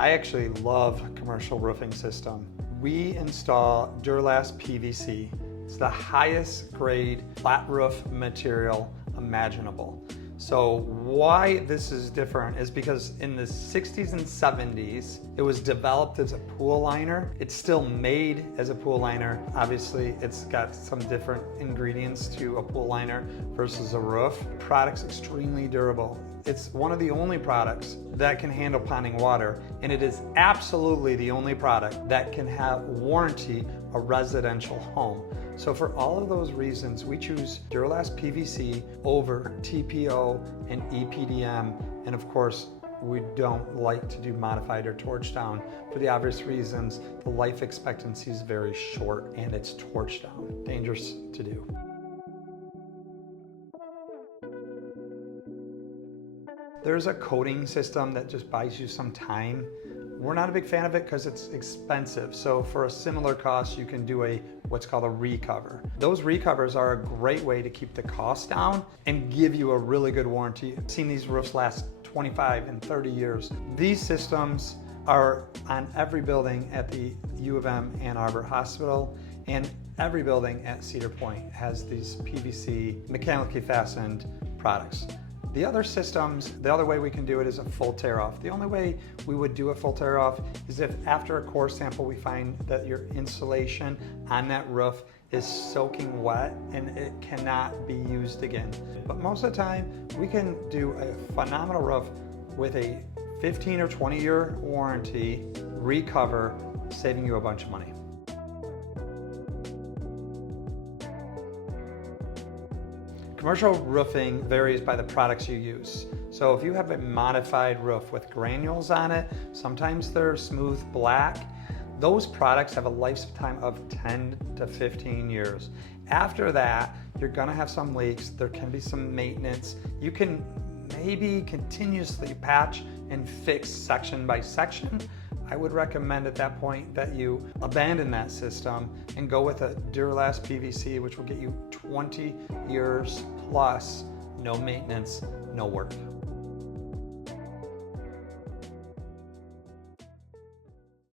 I actually love commercial roofing system. We install Duro-Last PVC. It's the highest grade flat roof material imaginable. So why this is different is because in the 60s and 70s, it was developed as a pool liner. It's still made as a pool liner. Obviously, it's got some different ingredients to a pool liner versus a roof. The product's extremely durable. It's one of the only products that can handle ponding water, and it is absolutely the only product that can have warranty a residential home. So for all of those reasons, we choose Duro-Last PVC over TPO and EPDM. And of course, we don't like to do modified or torch down for the obvious reasons. The life expectancy is very short and it's torch down, dangerous to do. There's a coating system that just buys you some time. We're not a big fan of it because it's expensive. So for a similar cost, you can do what's called a recover. Those recovers are a great way to keep the cost down and give you a really good warranty. I've seen these roofs last 25 and 30 years. These systems are on every building at the U of M Ann Arbor Hospital, and every building at Cedar Point has these PVC mechanically fastened products. The other systems, the other way we can do it is a full tear off. The only way we would do a full tear off is if after a core sample we find that your insulation on that roof is soaking wet and it cannot be used again. But most of the time we can do a phenomenal roof with a 15 or 20 year warranty, recover, saving you a bunch of money. Commercial roofing varies by the products you use. So if you have a modified roof with granules on it, sometimes they're smooth black, those products have a lifetime of 10 to 15 years. After that, you're gonna have some leaks, there can be some maintenance. You can maybe continuously patch and fix section by section. I would recommend at that point that you abandon that system and go with a Duro-Last PVC, which will get you 20 years plus, no maintenance, no work.